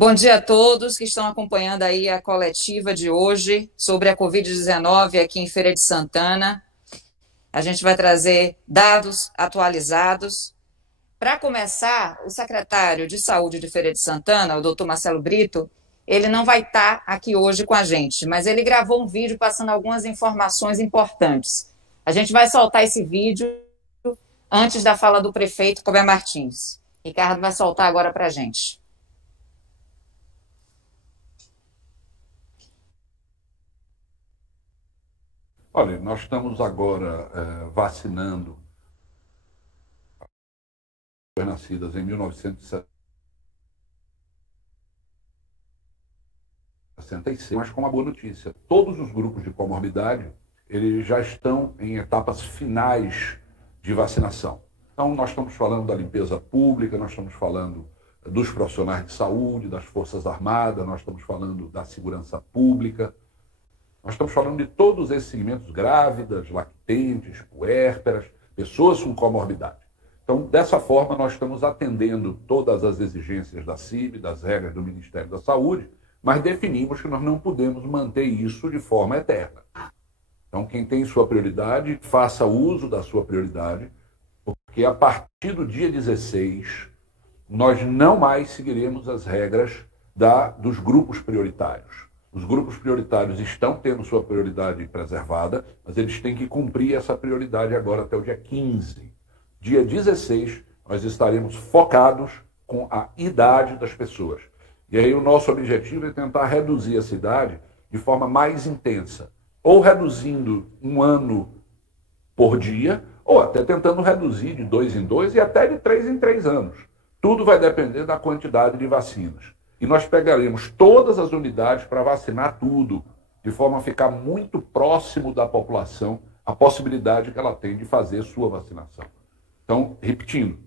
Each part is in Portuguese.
Bom dia a todos que estão acompanhando aí a coletiva de hoje sobre a Covid-19 aqui em Feira de Santana. A gente vai trazer dados atualizados. Para começar, o secretário de Saúde de Feira de Santana, o doutor Marcelo Brito, ele não vai estar aqui hoje com a gente, mas ele gravou um vídeo passando algumas informações importantes. A gente vai soltar esse vídeo antes da fala do prefeito Colbert Martins. Ricardo vai soltar agora para a gente. Olha, nós estamos agora vacinando pessoas nascidas em 1966, mas com uma boa notícia. Todos os grupos de comorbidade, eles já estão em etapas finais de vacinação. Então, nós estamos falando da limpeza pública, nós estamos falando dos profissionais de saúde, das Forças Armadas, nós estamos falando da segurança pública. Nós estamos falando de todos esses segmentos, grávidas, lactentes, puérperas, pessoas com comorbidade. Então, dessa forma, nós estamos atendendo todas as exigências da CIB, das regras do Ministério da Saúde, mas definimos que nós não podemos manter isso de forma eterna. Então, quem tem sua prioridade, faça uso da sua prioridade, porque a partir do dia 16, nós não mais seguiremos as regras dos grupos prioritários. Os grupos prioritários estão tendo sua prioridade preservada, mas eles têm que cumprir essa prioridade agora até o dia 15. Dia 16, nós estaremos focados com a idade das pessoas. E aí o nosso objetivo é tentar reduzir essa idade de forma mais intensa, ou reduzindo 1 ano por dia, ou até tentando reduzir de 2 em 2 e até de 3 em 3 anos. Tudo vai depender da quantidade de vacinas. E nós pegaremos todas as unidades para vacinar tudo, de forma a ficar muito próximo da população a possibilidade que ela tem de fazer sua vacinação. Então, repetindo,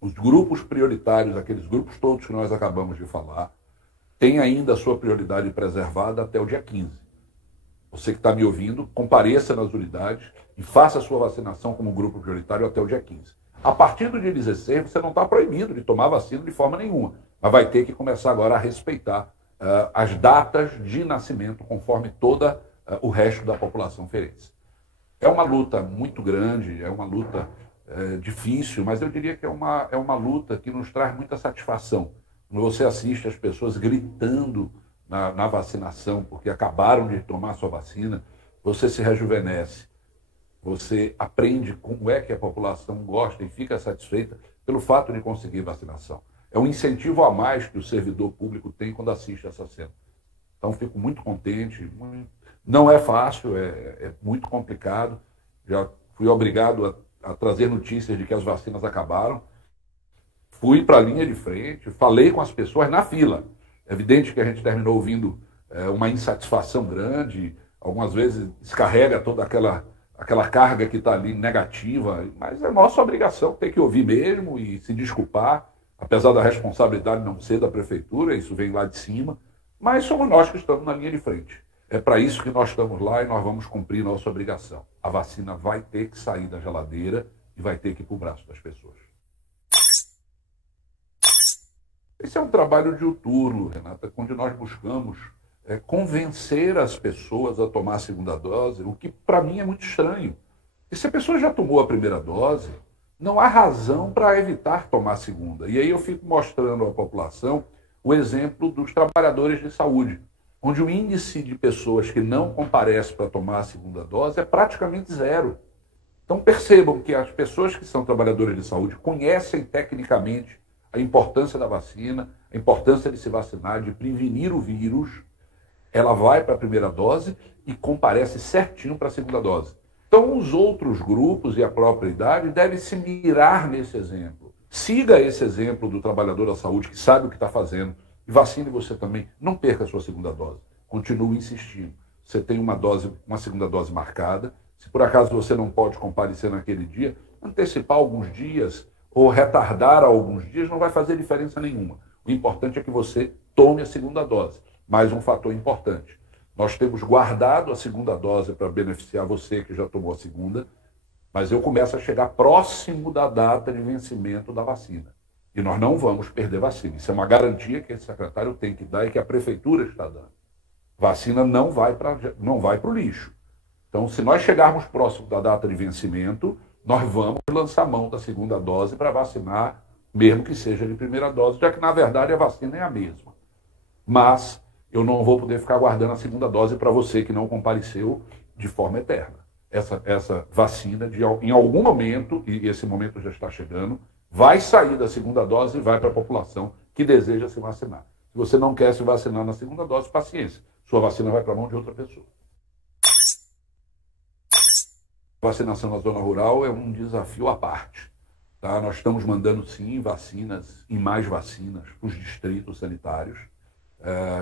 os grupos prioritários, aqueles grupos todos que nós acabamos de falar, têm ainda a sua prioridade preservada até o dia 15. Você que está me ouvindo, compareça nas unidades e faça a sua vacinação como grupo prioritário até o dia 15. A partir do dia 16, você não está proibido de tomar vacina de forma nenhuma, mas vai ter que começar agora a respeitar as datas de nascimento conforme toda o resto da população feirense. É uma luta muito grande, é uma luta difícil, mas eu diria que é uma luta que nos traz muita satisfação. Quando você assiste as pessoas gritando na vacinação porque acabaram de tomar sua vacina, você se rejuvenesce. Você aprende como é que a população gosta e fica satisfeita pelo fato de conseguir vacinação. É um incentivo a mais que o servidor público tem quando assiste essa cena. Então, fico muito contente. Não é fácil, é muito complicado. Já fui obrigado a trazer notícias de que as vacinas acabaram. Fui para a linha de frente, falei com as pessoas na fila. É evidente que a gente terminou ouvindo uma insatisfação grande, algumas vezes descarrega toda aquela carga que está ali negativa, mas é nossa obrigação ter que ouvir mesmo e se desculpar, apesar da responsabilidade não ser da prefeitura, isso vem lá de cima, mas somos nós que estamos na linha de frente. É para isso que nós estamos lá e nós vamos cumprir nossa obrigação. A vacina vai ter que sair da geladeira e vai ter que ir para o braço das pessoas. Esse é um trabalho diuturno, Renata, onde nós buscamos convencer as pessoas a tomar a segunda dose, o que para mim é muito estranho. E se a pessoa já tomou a primeira dose, não há razão para evitar tomar a segunda. E aí eu fico mostrando à população o exemplo dos trabalhadores de saúde, onde o índice de pessoas que não comparecem para tomar a segunda dose é praticamente zero. Então percebam que as pessoas que são trabalhadoras de saúde conhecem tecnicamente a importância da vacina, a importância de se vacinar, de prevenir o vírus. Ela vai para a primeira dose e comparece certinho para a segunda dose. Então, os outros grupos e a própria idade devem se mirar nesse exemplo. Siga esse exemplo do trabalhador da saúde que sabe o que está fazendo e vacine você também. Não perca a sua segunda dose. Continue insistindo. Você tem uma segunda dose marcada. Se por acaso você não pode comparecer naquele dia, antecipar alguns dias ou retardar alguns dias não vai fazer diferença nenhuma. O importante é que você tome a segunda dose. Mais um fator importante. Nós temos guardado a segunda dose para beneficiar você que já tomou a segunda, mas eu começo a chegar próximo da data de vencimento da vacina. E nós não vamos perder vacina. Isso é uma garantia que esse secretário tem que dar e que a prefeitura está dando. Vacina não vai para o lixo. Então, se nós chegarmos próximo da data de vencimento, nós vamos lançar mão da segunda dose para vacinar, mesmo que seja de primeira dose, já que, na verdade, a vacina é a mesma. Mas eu não vou poder ficar guardando a segunda dose para você que não compareceu de forma eterna. Essa vacina, em algum momento, e esse momento já está chegando, vai sair da segunda dose e vai para a população que deseja se vacinar. Se você não quer se vacinar na segunda dose, paciência. Sua vacina vai para a mão de outra pessoa. Vacinação na zona rural é um desafio à parte. Tá? Nós estamos mandando, sim, vacinas e mais vacinas para os distritos sanitários.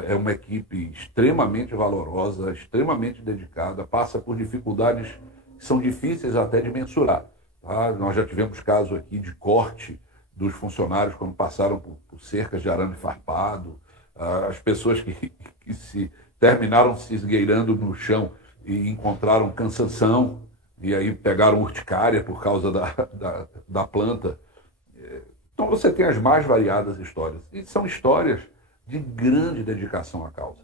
É uma equipe extremamente valorosa, extremamente dedicada, passa por dificuldades que são difíceis até de mensurar. Tá? Nós já tivemos casos aqui de corte dos funcionários quando passaram por cercas de arame farpado, as pessoas que terminaram se esgueirando no chão e encontraram cansanção, e aí pegaram urticária por causa da planta. Então você tem as mais variadas histórias. E são histórias de grande dedicação à causa.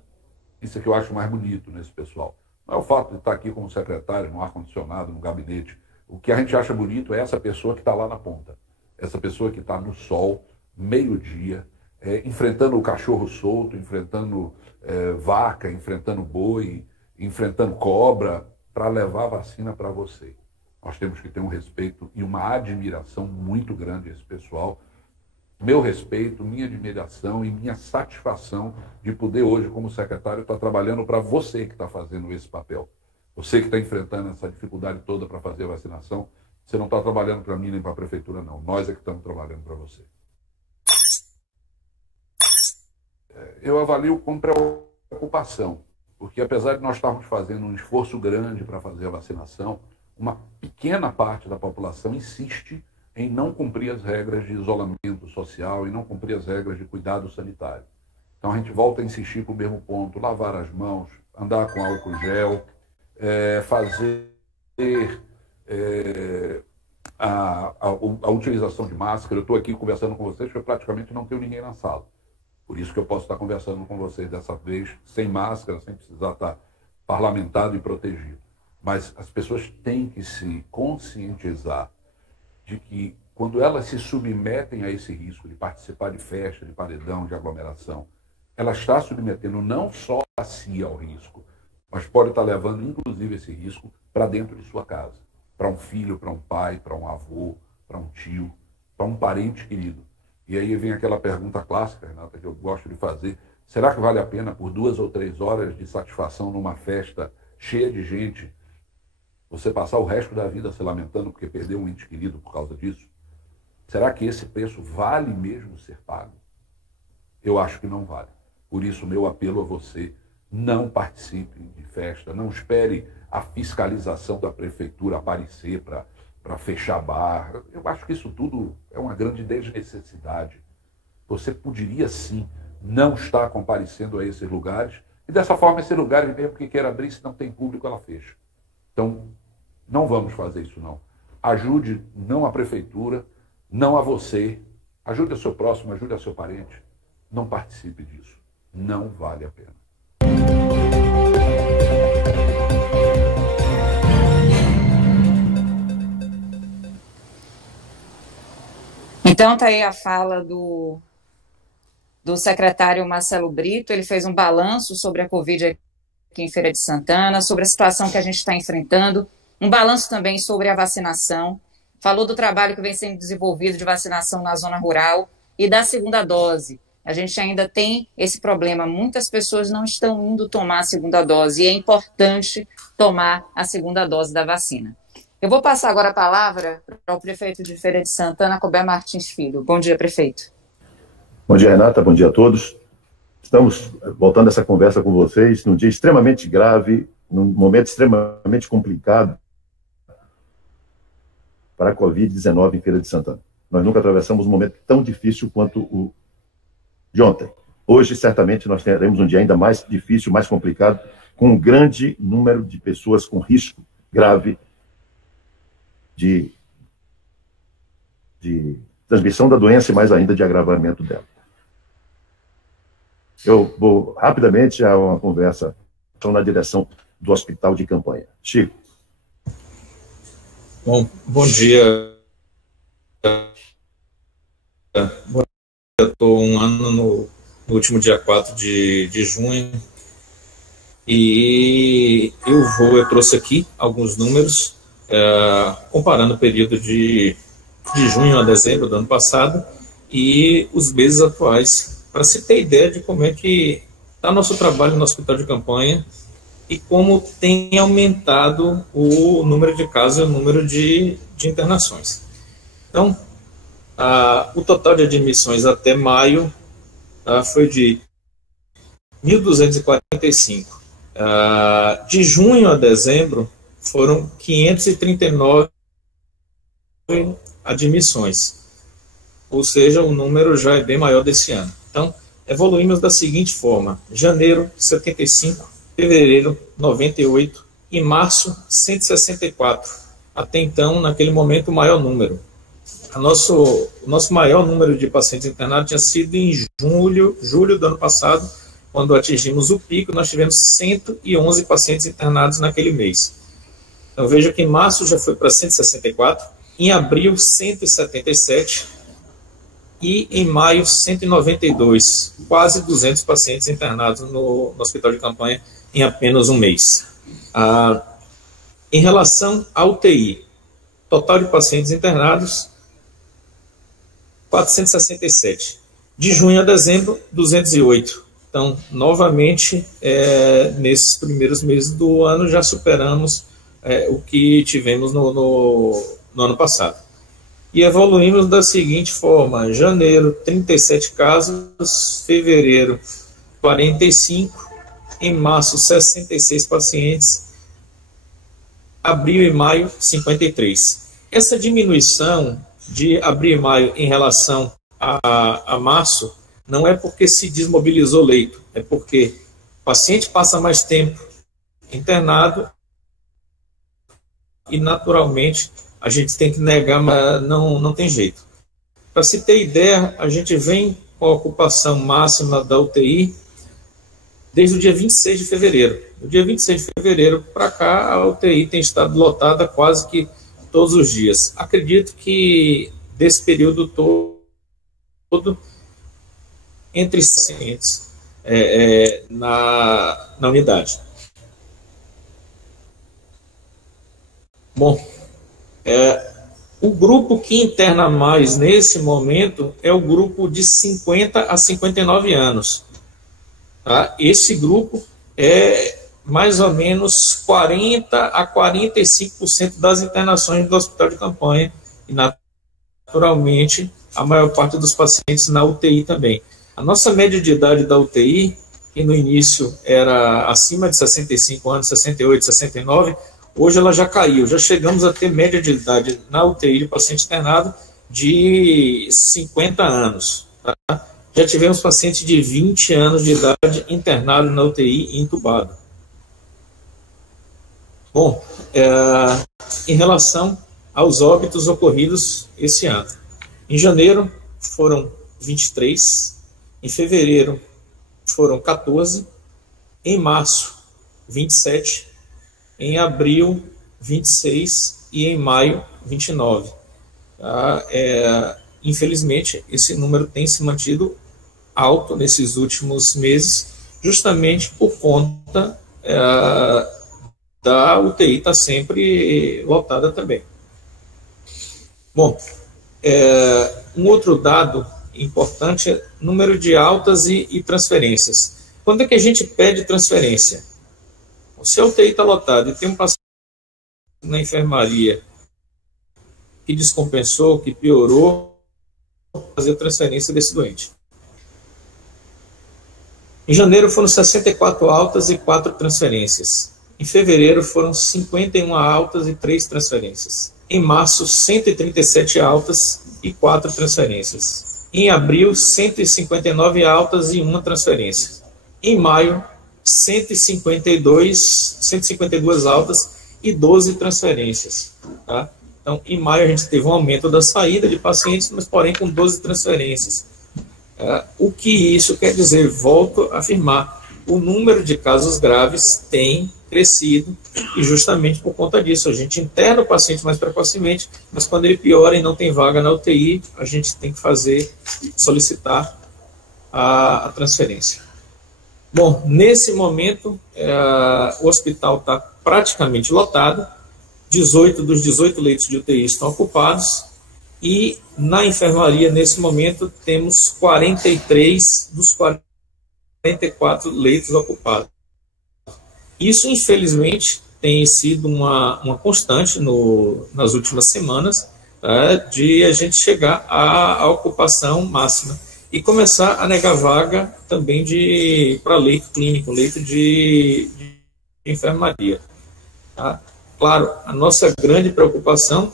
Isso é que eu acho mais bonito nesse pessoal. Não é o fato de estar aqui como secretário, no ar-condicionado, no gabinete. O que a gente acha bonito é essa pessoa que está lá na ponta. Essa pessoa que está no sol, meio-dia, enfrentando o cachorro solto, enfrentando vaca, enfrentando boi, enfrentando cobra, para levar a vacina para você. Nós temos que ter um respeito e uma admiração muito grande a esse pessoal. Meu respeito, minha admiração e minha satisfação de poder hoje, como secretário, estar trabalhando para você que está fazendo esse papel. Você que está enfrentando essa dificuldade toda para fazer a vacinação, você não está trabalhando para mim nem para a prefeitura, não. Nós é que estamos trabalhando para você. Eu avalio com preocupação, porque apesar de nós estarmos fazendo um esforço grande para fazer a vacinação, uma pequena parte da população insiste em não cumprir as regras de isolamento social e não cumprir as regras de cuidado sanitário. Então a gente volta a insistir para o mesmo ponto, lavar as mãos, andar com álcool gel, fazer a utilização de máscara. Eu estou aqui conversando com vocês porque eu praticamente não tenho ninguém na sala. Por isso que eu posso estar conversando com vocês dessa vez, sem máscara, sem precisar estar parlamentado e protegido. Mas as pessoas têm que se conscientizar de que, quando elas se submetem a esse risco de participar de festa, de paredão, de aglomeração, ela está submetendo não só a si ao risco, mas pode estar levando, inclusive, esse risco para dentro de sua casa, para um filho, para um pai, para um avô, para um tio, para um parente querido. E aí vem aquela pergunta clássica, Renata, que eu gosto de fazer: será que vale a pena, por 2 ou 3 horas de satisfação numa festa cheia de gente, você passar o resto da vida se lamentando porque perdeu um ente querido por causa disso? Será que esse preço vale mesmo ser pago? Eu acho que não vale. Por isso, meu apelo a você: não participe de festa, não espere a fiscalização da prefeitura aparecer para fechar bar. Eu acho que isso tudo é uma grande desnecessidade. Você poderia, sim, não estar comparecendo a esses lugares, e dessa forma esses lugares, mesmo que queira abrir, se não tem público, ela fecha. Então, não vamos fazer isso, não. Ajude não a prefeitura, não a você. Ajude a seu próximo, ajude a seu parente. Não participe disso. Não vale a pena. Então, está aí a fala do secretário Marcelo Brito. Ele fez um balanço sobre a Covid aqui em Feira de Santana, sobre a situação que a gente está enfrentando, um balanço também sobre a vacinação, falou do trabalho que vem sendo desenvolvido de vacinação na zona rural e da segunda dose. A gente ainda tem esse problema, muitas pessoas não estão indo tomar a segunda dose, e é importante tomar a segunda dose da vacina. Eu vou passar agora a palavra para o prefeito de Feira de Santana, Colber Martins Filho. Bom dia, prefeito. Bom dia, Renata. Bom dia a todos. Estamos voltando essa conversa com vocês num dia extremamente grave, num momento extremamente complicado para a Covid-19 em Feira de Santana. Nós nunca atravessamos um momento tão difícil quanto o de ontem. Hoje, certamente, nós teremos um dia ainda mais difícil, mais complicado, com um grande número de pessoas com risco grave de transmissão da doença e mais ainda de agravamento dela. Eu vou rapidamente a uma conversa na direção do hospital de campanha. Chico. Bom dia. Eu estou um ano no último dia 4 de junho e eu trouxe aqui alguns números comparando o período de junho a dezembro do ano passado e os meses atuais, para se ter ideia de como é que está nosso trabalho no hospital de campanha e como tem aumentado o número de casos e o número de internações. Então, o total de admissões até maio foi de 1.245. De junho a dezembro, foram 539 admissões. Ou seja, o número já é bem maior desse ano. Então, evoluímos da seguinte forma: janeiro, 75, fevereiro, 98 e março, 164. Até então, naquele momento, o maior número. O nosso maior número de pacientes internados tinha sido em julho do ano passado, quando atingimos o pico. Nós tivemos 111 pacientes internados naquele mês. Então, veja que em março já foi para 164, em abril, 177, e em maio, 192, quase 200 pacientes internados no hospital de campanha em apenas um mês. Em relação à UTI, total de pacientes internados, 467. De junho a dezembro, 208. Então, novamente, nesses primeiros meses do ano, já superamos o que tivemos no ano passado. E evoluímos da seguinte forma: janeiro, 37 casos, fevereiro, 45, em março, 66 pacientes, abril e maio, 53. Essa diminuição de abril e maio em relação a março não é porque se desmobilizou leito, é porque o paciente passa mais tempo internado e, naturalmente, a gente tem que negar, mas não tem jeito. Para se ter ideia, a gente vem com a ocupação máxima da UTI desde o dia 26 de fevereiro. Do dia 26 de fevereiro para cá, a UTI tem estado lotada quase que todos os dias. Acredito que desse período todo entre pacientes na unidade. Bom, o grupo que interna mais nesse momento é o grupo de 50 a 59 anos. Tá? Esse grupo é mais ou menos 40 a 45% das internações do hospital de campanha e, naturalmente, a maior parte dos pacientes na UTI também. A nossa média de idade da UTI, que no início era acima de 65 anos, 68, 69, hoje ela já caiu, já chegamos a ter média de idade na UTI de paciente internado de 50 anos. Tá? Já tivemos paciente de 20 anos de idade internado na UTI e entubado. Bom, em relação aos óbitos ocorridos esse ano. Em janeiro foram 23, em fevereiro foram 14, em março 27, em abril 26 e em maio 29. Tá? Infelizmente, esse número tem se mantido alto nesses últimos meses, justamente por conta da UTI estar sempre lotada também. Bom, um outro dado importante é o número de altas e transferências. Quando é que a gente pede transferência? Se a UTI está lotada e tem um paciente na enfermaria que descompensou, que piorou, fazer transferência desse doente. Em janeiro foram 64 altas e 4 transferências. Em fevereiro foram 51 altas e 3 transferências. Em março, 137 altas e 4 transferências. Em abril, 159 altas e 1 transferência. Em maio, 152 altas e 12 transferências. Tá? Então, em maio, a gente teve um aumento da saída de pacientes, mas, porém, com 12 transferências. O que isso quer dizer? Volto a afirmar, o número de casos graves tem crescido, e justamente por conta disso, a gente interna o paciente mais precocemente, mas quando ele piora e não tem vaga na UTI, a gente tem que solicitar a transferência. Bom, nesse momento, o hospital está praticamente lotado, 18 dos 18 leitos de UTI estão ocupados, e na enfermaria, nesse momento, temos 43 dos 44 leitos ocupados. Isso, infelizmente, tem sido uma constante nas últimas semanas, de a gente chegar à ocupação máxima e começar a negar vaga também para leito clínico, leito de enfermaria. Tá? Claro, a nossa grande preocupação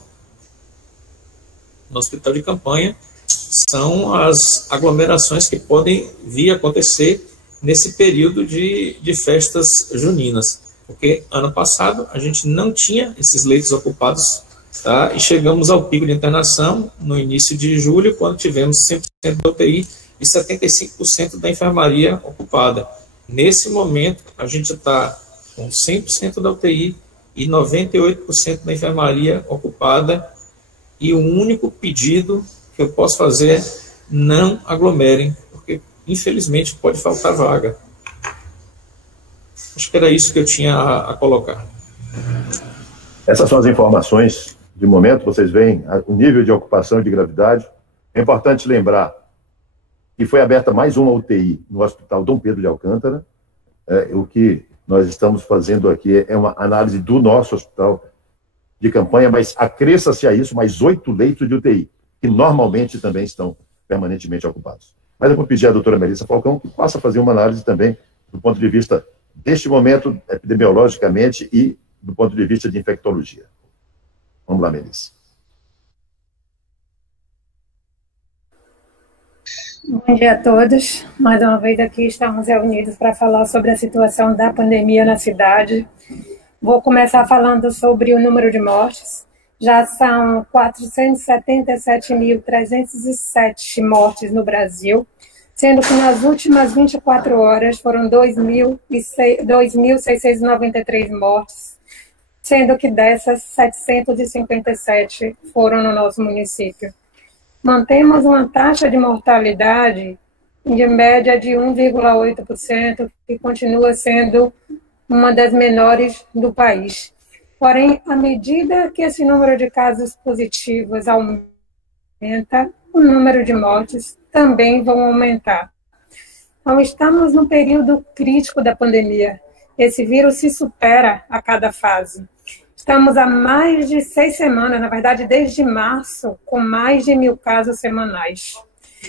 no hospital de campanha são as aglomerações que podem vir a acontecer nesse período de festas juninas, porque ano passado a gente não tinha esses leitos ocupados, tá? E chegamos ao pico de internação no início de julho, quando tivemos 100% da UTI e 75% da enfermaria ocupada. Nesse momento, a gente está com 100% da UTI e 98% da enfermaria ocupada, e o único pedido que eu posso fazer é não aglomerem, porque infelizmente pode faltar vaga. Acho que era isso que eu tinha a colocar. Essas são as informações de momento. Vocês veem o nível de ocupação e de gravidade. É importante lembrar que foi aberta mais uma UTI no Hospital Dom Pedro de Alcântara. O que nós estamos fazendo aqui é uma análise do nosso hospital de campanha, mas acresça-se a isso mais 8 leitos de UTI, que normalmente também estão permanentemente ocupados. Mas eu vou pedir à doutora Melissa Falcão que possa fazer uma análise também do ponto de vista deste momento, epidemiologicamente, e do ponto de vista de infectologia. Vamos lá, Melissa. Bom dia a todos. Mais uma vez aqui estamos reunidos para falar sobre a situação da pandemia na cidade. Vou começar falando sobre o número de mortes. Já são 477.307 mortes no Brasil, sendo que nas últimas 24 horas foram 2.693 mortes, sendo que dessas 757 foram no nosso município. Mantemos uma taxa de mortalidade de média de 1,8%, que continua sendo uma das menores do país. Porém, à medida que esse número de casos positivos aumenta, o número de mortes também vão aumentar. Então, estamos no período crítico da pandemia. Esse vírus se supera a cada fase. Estamos há mais de 6 semanas, na verdade, desde março, com mais de 1.000 casos semanais.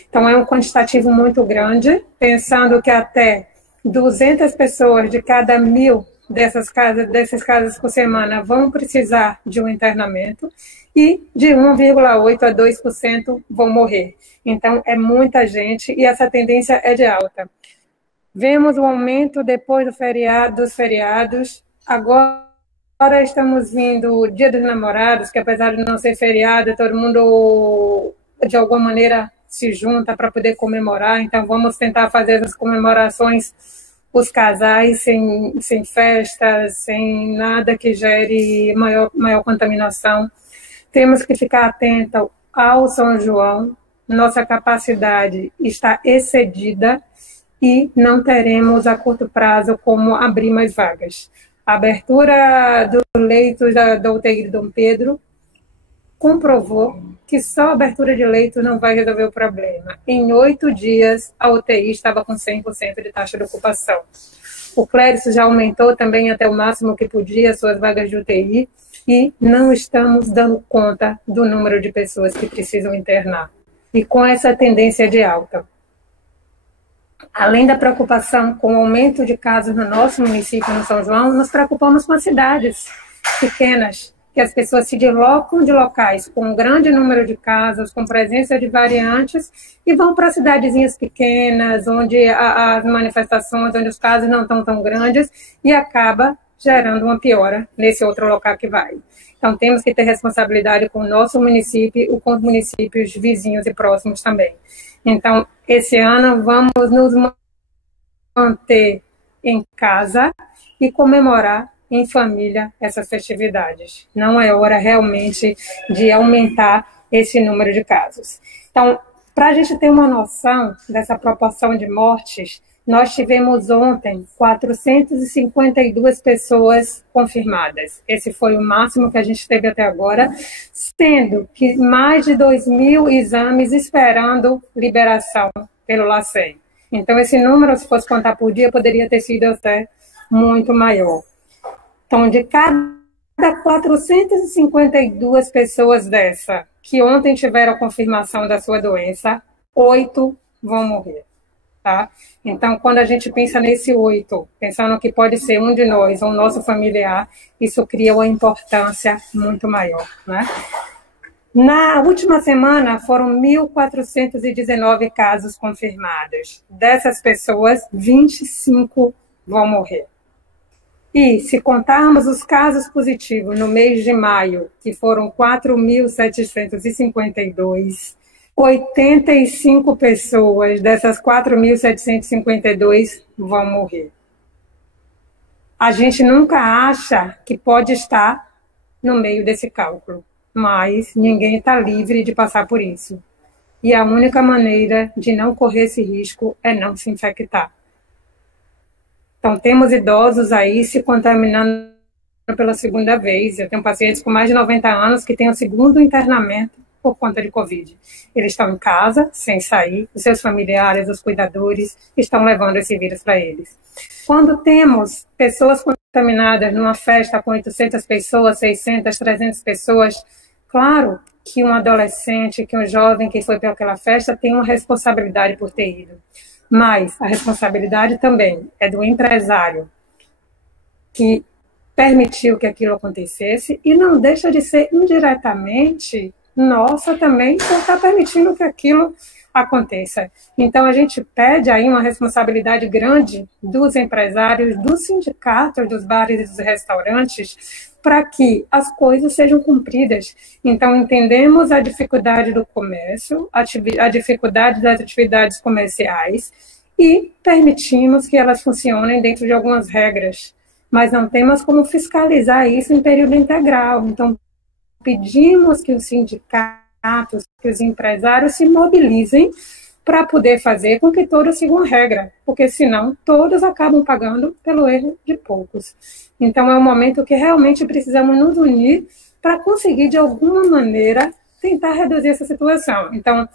Então, é um quantitativo muito grande, pensando que até 200 pessoas de cada 1.000 desses casos por semana vão precisar de um internamento e de 1,8% a 2% vão morrer. Então, é muita gente e essa tendência é de alta. Vemos o aumento depois dos feriados. Agora estamos vindo o Dia dos Namorados, que apesar de não ser feriado, todo mundo, de alguma maneira, se junta para poder comemorar. Então, vamos tentar fazer as comemorações, os casais, sem festas, sem nada que gere maior contaminação. Temos que ficar atento ao São João. Nossa capacidade está excedida e não teremos a curto prazo como abrir mais vagas. A abertura dos leitos da UTI de Dom Pedro comprovou que só a abertura de leitos não vai resolver o problema. Em 8 dias, a UTI estava com 100% de taxa de ocupação. O Clérice já aumentou também até o máximo que podia suas vagas de UTI e não estamos dando conta do número de pessoas que precisam internar. E com essa tendência de alta. Além da preocupação com o aumento de casos no nosso município, no São João, nos preocupamos com as cidades pequenas, que as pessoas se deslocam de locais com um grande número de casos, com presença de variantes, e vão para cidadezinhas pequenas, onde as manifestações, onde os casos não estão tão grandes, e acaba gerando uma piora nesse outro local que vai. Então, temos que ter responsabilidade com o nosso município e com os municípios vizinhos e próximos também. Então, esse ano, vamos nos manter em casa e comemorar em família essas festividades. Não é hora realmente de aumentar esse número de casos. Então, para a gente ter uma noção dessa proporção de mortes, nós tivemos ontem 452 pessoas confirmadas. Esse foi o máximo que a gente teve até agora, sendo que mais de 2.000 exames esperando liberação pelo LACEN. Então, esse número, se fosse contar por dia, poderia ter sido até muito maior. Então, de cada 452 pessoas dessa, que ontem tiveram a confirmação da sua doença, 8 vão morrer. Tá? Então, quando a gente pensa nesse 8, pensando que pode ser um de nós ou um nosso familiar, isso cria uma importância muito maior, né? Na última semana, foram 1.419 casos confirmados. Dessas pessoas, 25 vão morrer. E, se contarmos os casos positivos no mês de maio, que foram 4.752, 85 pessoas dessas 4.752 vão morrer. A gente nunca acha que pode estar no meio desse cálculo, mas ninguém está livre de passar por isso. E a única maneira de não correr esse risco é não se infectar. Então, temos idosos aí se contaminando pela segunda vez. Eu tenho pacientes com mais de 90 anos que têm o segundo internamento por conta de Covid. Eles estão em casa, sem sair, os seus familiares, os cuidadores, estão levando esse vírus para eles. Quando temos pessoas contaminadas numa festa com 800 pessoas, 600, 300 pessoas, claro que um adolescente, que um jovem que foi para aquela festa tem uma responsabilidade por ter ido. Mas a responsabilidade também é do empresário que permitiu que aquilo acontecesse e não deixa de ser indiretamente nossa também por estar permitindo que aquilo aconteça. Então, a gente pede aí uma responsabilidade grande dos empresários, dos sindicatos, dos bares e dos restaurantes, para que as coisas sejam cumpridas. Então, entendemos a dificuldade do comércio, a dificuldade das atividades comerciais e permitimos que elas funcionem dentro de algumas regras, mas não temos como fiscalizar isso em período integral. Então, pedimos que os sindicatos, que os empresários se mobilizem para poder fazer com que todos sigam a regra, porque senão todos acabam pagando pelo erro de poucos. Então é um momento que realmente precisamos nos unir para conseguir, de alguma maneira, tentar reduzir essa situação. Então,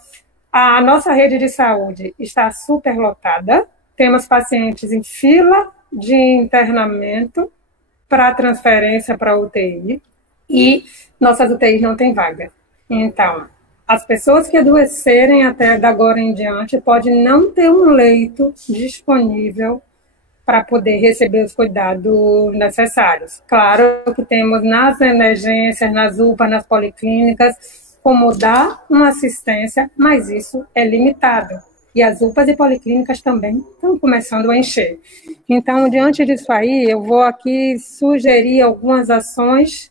a nossa rede de saúde está superlotada, temos pacientes em fila de internamento para transferência para UTI, e nossas UTIs não têm vaga. Então, as pessoas que adoecerem até da agora em diante podem não ter um leito disponível para poder receber os cuidados necessários. Claro que temos nas emergências, nas UPAs, nas policlínicas, como dar uma assistência, mas isso é limitado. E as UPAs e policlínicas também estão começando a encher. Então, diante disso aí, eu vou aqui sugerir algumas ações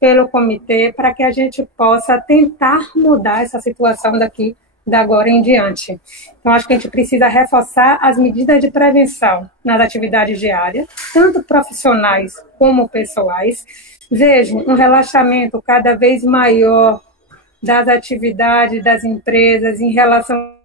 pelo comitê, para que a gente possa tentar mudar essa situação daqui, da agora em diante. Então, acho que a gente precisa reforçar as medidas de prevenção nas atividades diárias, tanto profissionais como pessoais. Vejo um relaxamento cada vez maior das atividades das empresas em relação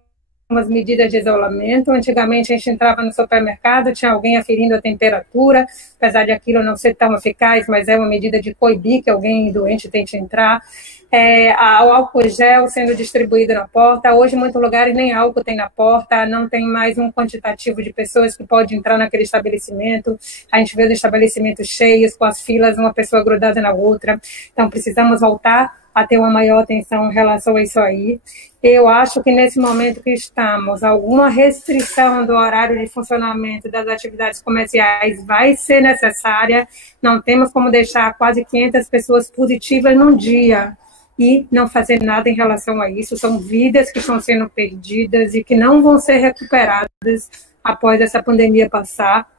às medidas de isolamento. Antigamente, a gente entrava no supermercado, tinha alguém aferindo a temperatura, apesar de aquilo não ser tão eficaz, mas é uma medida de coibir que alguém doente tente entrar. O álcool gel sendo distribuído na porta. Hoje, em muitos lugares, nem álcool tem na porta, não tem mais um quantitativo de pessoas que pode entrar naquele estabelecimento. A gente vê os estabelecimentos cheios, com as filas, uma pessoa grudada na outra. Então, precisamos voltar a ter uma maior atenção em relação a isso aí. Eu acho que nesse momento que estamos, alguma restrição do horário de funcionamento das atividades comerciais vai ser necessária. Não temos como deixar quase 500 pessoas positivas num dia e não fazer nada em relação a isso. São vidas que estão sendo perdidas e que não vão ser recuperadas após essa pandemia passar.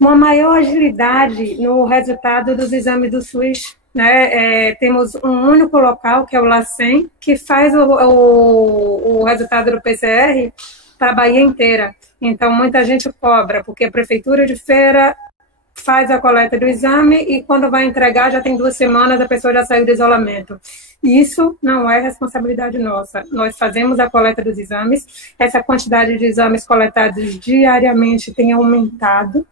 Uma maior agilidade no resultado dos exames do SUS né, temos um único local, que é o LACEN, que faz o resultado do PCR para a Bahia inteira. Então, muita gente cobra, porque a Prefeitura de Feira faz a coleta do exame e quando vai entregar já tem 2 semanas, a pessoa já saiu do isolamento. Isso não é responsabilidade nossa. Nós fazemos a coleta dos exames, essa quantidade de exames coletados diariamente tem aumentado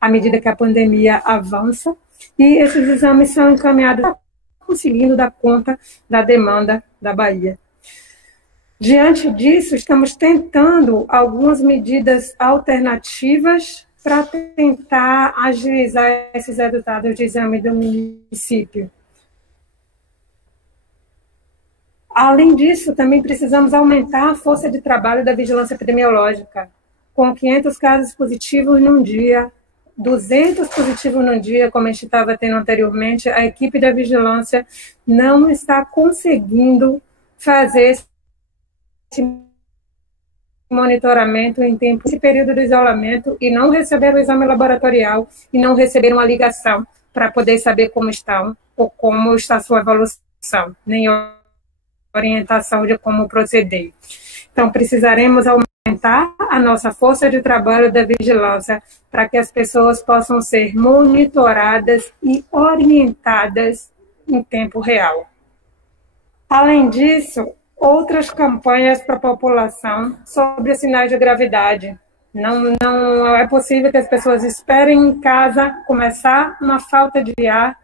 à medida que a pandemia avança, e esses exames são encaminhados conseguindo dar conta da demanda da Bahia. Diante disso, estamos tentando algumas medidas alternativas para tentar agilizar esses resultados de exame do município. Além disso, também precisamos aumentar a força de trabalho da vigilância epidemiológica. Com 500 casos positivos num dia, 200 positivos num dia, como a gente estava tendo anteriormente, a equipe da vigilância não está conseguindo fazer esse monitoramento em tempo, esse período do isolamento, e não receber o exame laboratorial e não receber uma ligação para poder saber como estão ou como está a sua evolução, nem orientação de como proceder. Então, precisaremos aumentar a nossa força de trabalho da vigilância para que as pessoas possam ser monitoradas e orientadas em tempo real. Além disso, outras campanhas para a população sobre os sinais de gravidade. Não é possível que as pessoas esperem em casa começar uma falta de ar,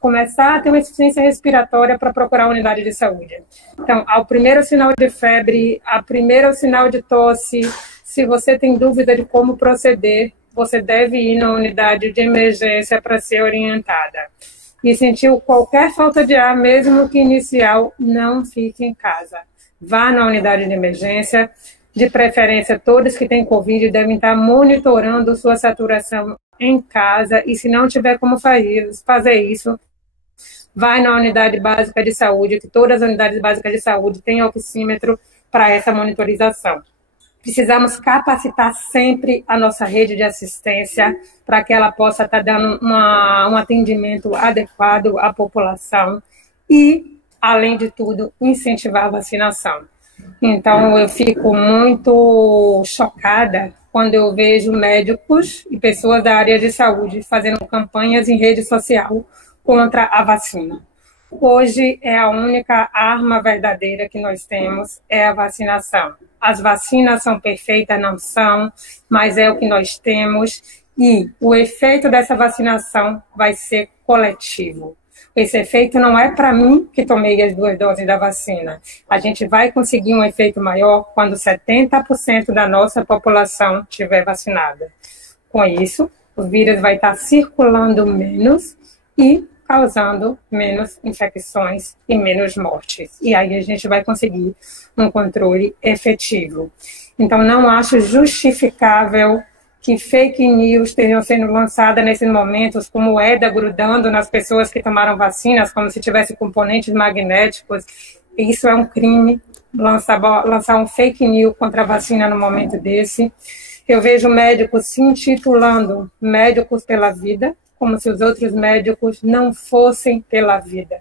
começar a ter uma insuficiência respiratória para procurar a unidade de saúde. Então, ao primeiro sinal de febre, ao primeiro sinal de tosse, se você tem dúvida de como proceder, você deve ir na unidade de emergência para ser orientada. E sentiu qualquer falta de ar, mesmo que inicial, não fique em casa. Vá na unidade de emergência. De preferência, todos que têm Covid devem estar monitorando sua saturação em casa. E se não tiver como fazer isso, vai na unidade básica de saúde, que todas as unidades básicas de saúde têm oxímetro para essa monitorização. Precisamos capacitar sempre a nossa rede de assistência para que ela possa estar dando um atendimento adequado à população e, além de tudo, incentivar a vacinação. Então, eu fico muito chocada quando eu vejo médicos e pessoas da área de saúde fazendo campanhas em rede social contra a vacina. Hoje é a única arma verdadeira que nós temos, é a vacinação. As vacinas são perfeitas, não são, mas é o que nós temos e o efeito dessa vacinação vai ser coletivo. Esse efeito não é para mim que tomei as 2 doses da vacina. A gente vai conseguir um efeito maior quando 70% da nossa população estiver vacinada. Com isso, o vírus vai estar circulando menos e causando menos infecções e menos mortes. E aí a gente vai conseguir um controle efetivo. Então, não acho justificável que fake news estejam sendo lançadas nesses momentos, como EDA grudando nas pessoas que tomaram vacinas, como se tivesse componentes magnéticos. Isso é um crime, lançar um fake news contra a vacina no momento desse. Eu vejo médicos se intitulando médicos pela vida, como se os outros médicos não fossem pela vida.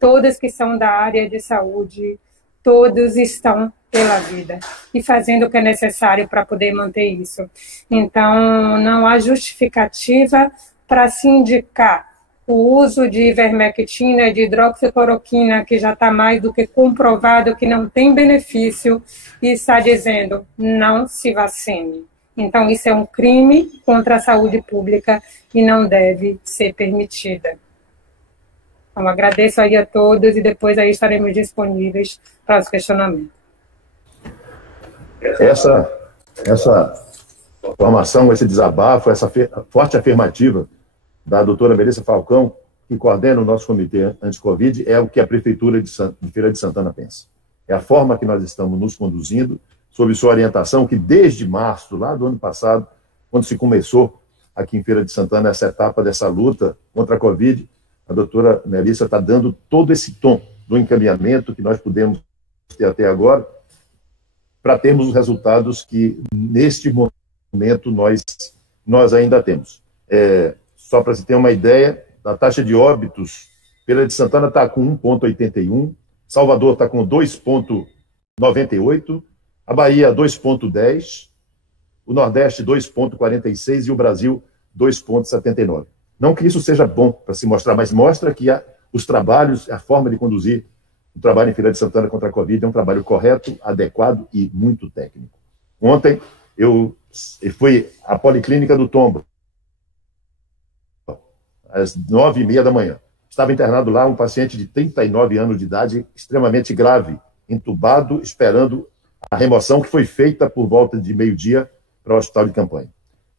Todos que são da área de saúde, todos estão pela vida e fazendo o que é necessário para poder manter isso. Então, não há justificativa para se indicar o uso de ivermectina, de hidroxicloroquina, que já está mais do que comprovado que não tem benefício, e está dizendo não se vacine. Então, isso é um crime contra a saúde pública e não deve ser permitida. Então, agradeço aí a todos e depois aí estaremos disponíveis para os questionamentos. Essa formação, esse desabafo, essa forte afirmativa da doutora Melissa Falcão, que coordena o nosso comitê anti-Covid, é o que a Prefeitura de Feira de Santana pensa. É a forma que nós estamos nos conduzindo, sob sua orientação, que desde março, lá do ano passado, quando se começou aqui em Feira de Santana essa etapa dessa luta contra a Covid, a doutora Melissa está dando todo esse tom do encaminhamento que nós pudemos ter até agora, para termos os resultados que, neste momento, nós ainda temos. só para se ter uma ideia, a taxa de óbitos, Feira de Santana está com 1,81, Salvador está com 2,98, a Bahia 2,10, o Nordeste 2,46 e o Brasil 2,79. Não que isso seja bom para se mostrar, mas mostra que os trabalhos, a forma de conduzir o trabalho em Feira de Santana contra a Covid é um trabalho correto, adequado e muito técnico. Ontem eu fui à Policlínica do Tombo, às 9h30 da manhã. Estava internado lá um paciente de 39 anos de idade, extremamente grave, entubado, esperando a remoção que foi feita por volta de meio-dia para o hospital de campanha.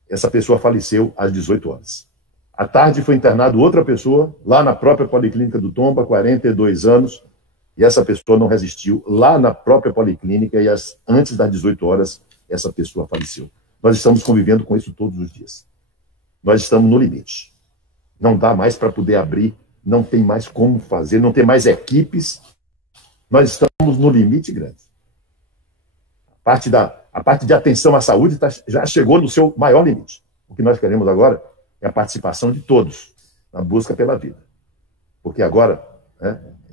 Essa pessoa faleceu às 18 horas. À tarde foi internado outra pessoa, lá na própria Policlínica do Tomba, 42 anos, e essa pessoa não resistiu lá na própria Policlínica e antes das 18 horas essa pessoa faleceu. Nós estamos convivendo com isso todos os dias. Nós estamos no limite. Não dá mais para poder abrir, não tem mais como fazer, não tem mais equipes. Nós estamos no limite grande. A parte de atenção à saúde já chegou no seu maior limite. O que nós queremos agora é a participação de todos na busca pela vida. Porque agora,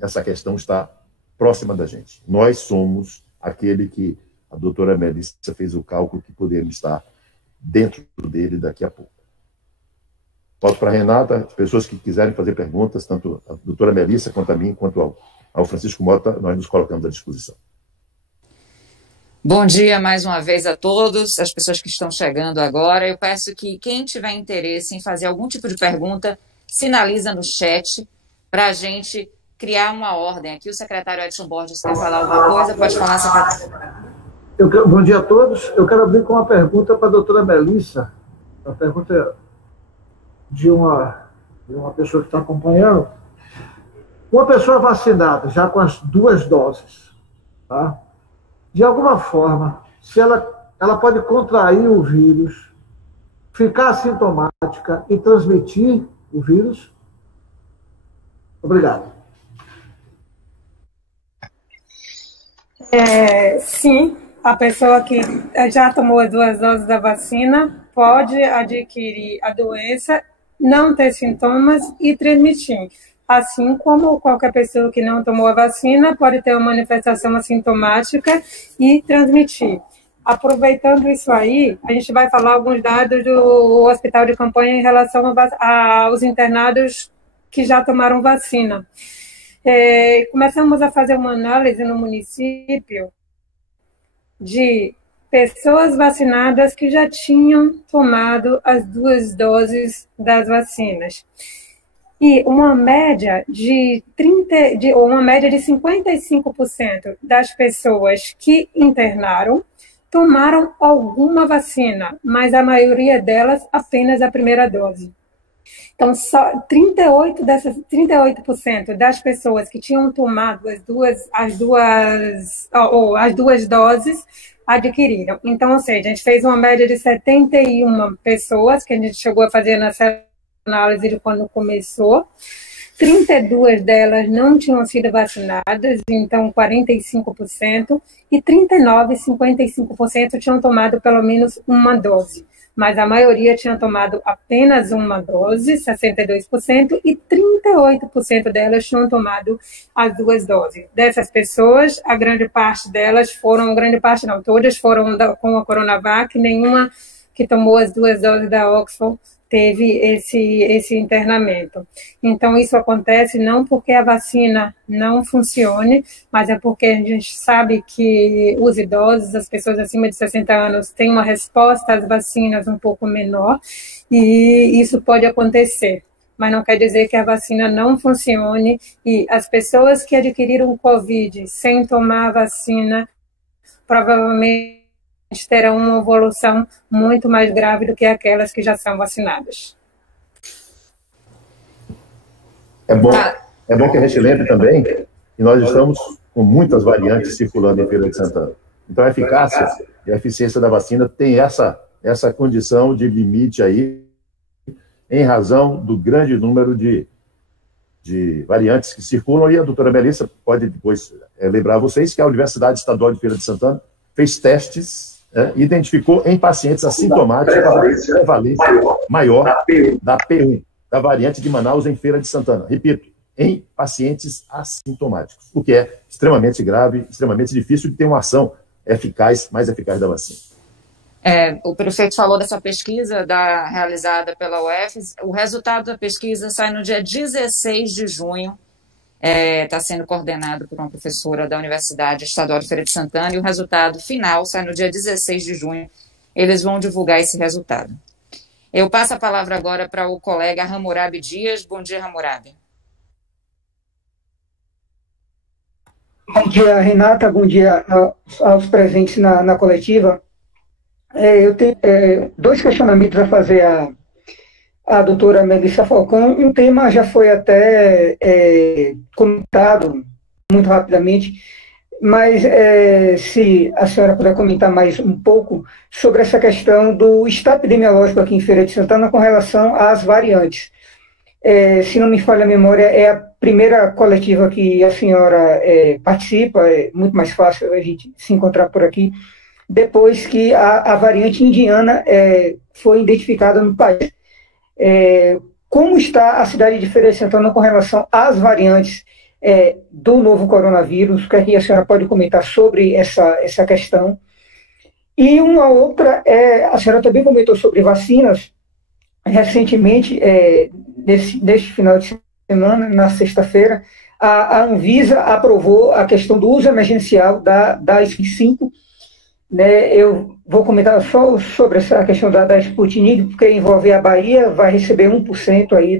essa questão está próxima da gente. Nós somos aquele que a doutora Melissa fez o cálculo que podemos estar dentro dele daqui a pouco. Volto para a Renata, as pessoas que quiserem fazer perguntas, tanto a doutora Melissa quanto a mim, quanto ao Francisco Mota, nós nos colocamos à disposição. Bom dia mais uma vez a todos, as pessoas que estão chegando agora. Eu peço que quem tiver interesse em fazer algum tipo de pergunta, sinaliza no chat para a gente criar uma ordem. Aqui o secretário Edson Borges quer falar alguma coisa, pode falar, secretário. Bom dia a todos. Eu quero abrir com uma pergunta para a doutora Melissa. A pergunta é de uma pessoa que está acompanhando. Uma pessoa vacinada, já com as 2 doses, tá? De alguma forma, se ela pode contrair o vírus, ficar assintomática e transmitir o vírus? Obrigado. Sim, a pessoa que já tomou as 2 doses da vacina pode adquirir a doença, não ter sintomas e transmitir. Assim como qualquer pessoa que não tomou a vacina pode ter uma manifestação assintomática e transmitir. Aproveitando isso aí, a gente vai falar alguns dados do hospital de campanha em relação aos internados que já tomaram vacina. Começamos a fazer uma análise no município de pessoas vacinadas que já tinham tomado as 2 doses das vacinas. E uma média de 55% das pessoas que internaram tomaram alguma vacina, mas a maioria delas apenas a primeira dose. Então, só 38% das pessoas que tinham tomado as duas doses adquiriram. Então, ou seja, a gente fez uma média de 71 pessoas, que a gente chegou a fazer nessa análise de quando começou. 32 delas não tinham sido vacinadas, então 45%, e 55% tinham tomado pelo menos uma dose. Mas a maioria tinha tomado apenas uma dose, 62%, e 38% delas tinham tomado as 2 doses. Dessas pessoas, a grande parte delas todas foram com a Coronavac, nenhuma que tomou as 2 doses da Oxford teve esse internamento. Então, isso acontece não porque a vacina não funcione, mas é porque a gente sabe que os idosos, as pessoas acima de 60 anos, têm uma resposta às vacinas um pouco menor, e isso pode acontecer. Mas não quer dizer que a vacina não funcione, e as pessoas que adquiriram Covid sem tomar a vacina, provavelmente terão uma evolução muito mais grave do que aquelas que já são vacinadas. É bom que a gente lembre também que nós estamos com muitas variantes circulando em Feira de Santana. Então, a eficácia e a eficiência da vacina tem essa condição de limite aí, em razão do grande número de variantes que circulam, e a doutora Melissa pode depois lembrar a vocês que a Universidade Estadual de Feira de Santana fez testes, identificou em pacientes assintomáticos a prevalência maior da P1. da variante de Manaus em Feira de Santana. Repito, em pacientes assintomáticos, o que é extremamente grave, extremamente difícil de ter uma ação eficaz, mais eficaz da vacina. O prefeito falou dessa pesquisa realizada pela UFES. O resultado da pesquisa sai no dia 16 de junho. Está sendo coordenado por uma professora da Universidade Estadual de Feira de Santana, e o resultado final sai no dia 16 de junho. Eles vão divulgar esse resultado. Eu passo a palavra agora para o colega Hammurabi Dias. Bom dia, Hammurabi. Bom dia, Renata. Bom dia aos presentes na coletiva. Eu tenho dois questionamentos a fazer à doutora Melissa Falcão. Um tema já foi até comentado muito rapidamente, mas se a senhora puder comentar mais um pouco sobre essa questão do estado epidemiológico aqui em Feira de Santana com relação às variantes. Se não me falha a memória, é a primeira coletiva que a senhora participa, é muito mais fácil a gente se encontrar por aqui, depois que a variante indiana foi identificada no país. Como está a cidade de Feira de Santana com relação às variantes do novo coronavírus? O que é que a senhora pode comentar sobre essa questão? E uma outra, a senhora também comentou sobre vacinas. Recentemente, neste final de semana, na sexta-feira, a Anvisa aprovou a questão do uso emergencial da Sputnik 5. Né? Eu vou comentar só sobre essa questão da Sputnik, porque envolve a Bahia, vai receber 1% aí